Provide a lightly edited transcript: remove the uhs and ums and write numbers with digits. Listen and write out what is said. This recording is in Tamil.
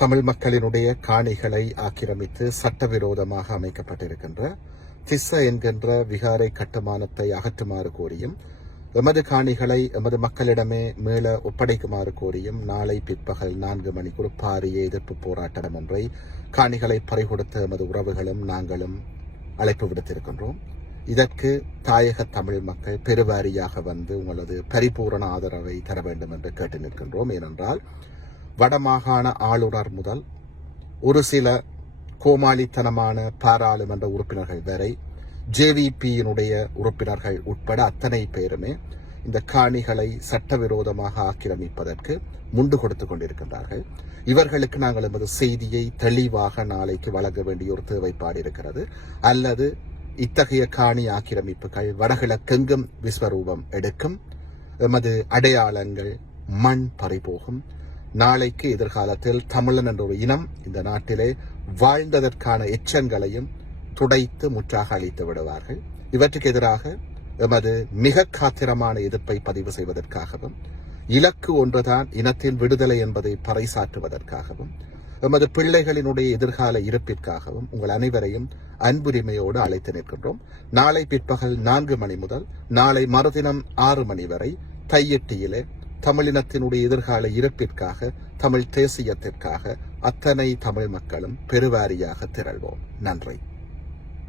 தமிழ் மக்களினுடைய காணிகளை ஆக்கிரமித்து சட்டவிரோதமாக அமைக்கப்பட்டிருக்கின்ற திஸ்ஸ என்கின்ற விகாரை கட்டுமானத்தை அகற்றுமாறு கோரியும் எமது காணிகளை எமது மக்களிடமே மீள ஒப்படைக்குமாறு கோரியும் நாளை பிற்பகல் 4 மணிக்கு ஒரு பாரிய எதிர்ப்பு போராட்டம் ஒன்றை காணிகளை பறிகொடுத்த எமது உறவுகளும் நாங்களும் அழைப்பு விடுத்திருக்கின்றோம். இதற்கு தாயக தமிழ் மக்கள் பெருவாரியாக வந்து உங்களது பரிபூரண ஆதரவை தர வேண்டும் என்று கேட்டு நிற்கின்றோம். ஏனென்றால் வடமாகாண ஆளுநர் முதல் ஒரு சில கோமாளித்தனமான பாராளுமன்ற உறுப்பினர்கள் வரை ஜேவிபியினுடைய உறுப்பினர்கள் உட்பட அத்தனை பேருமே இந்த காணிகளை சட்டவிரோதமாக ஆக்கிரமிப்பதற்கு முண்டு கொடுத்துக் கொண்டிருக்கின்றார்கள். இவர்களுக்கு நாங்கள் எமது செய்தியை தெளிவாக நாளைக்கு வழங்க வேண்டிய ஒரு தேவைப்பாடு இருக்கிறது. அல்லது இத்தகைய காணி ஆக்கிரமிப்புகள் வடகிழக்கெங்கும் விஸ்வரூபம் எடுக்கும், எமது அடையாளங்கள் மண் பறிபோகும். நாளைக்கு எதிர்காலத்தில் தமிழன் என்ற ஒரு இனம் இந்த நாட்டிலே வாழ்ந்ததற்கான எச்சங்களையும் துடைத்து முற்றாக அழித்து விடுவார்கள். இவற்றுக்கு எதிராக எமது மிக காத்திரமான எதிர்ப்பை பதிவு செய்வதற்காகவும் இலக்கு ஒன்றுதான் இனத்தின் விடுதலை என்பதை பறைசாற்றுவதற்காகவும் எமது பிள்ளைகளினுடைய எதிர்கால இருப்பிற்காகவும் உங்கள் அனைவரையும் அன்புரிமையோடு அழைத்து நிற்கின்றோம். நாளை பிற்பகல் 4 மணி முதல் நாளை மறுதினம் 6 மணி வரை தையிட்டியிலே தமிழினத்தினுடைய எதிர்கால இருப்பிற்காக தமிழ் தேசியத்திற்காக அத்தனை தமிழ் மக்களும் பெருவாரியாக திரள்வோம். நன்றி.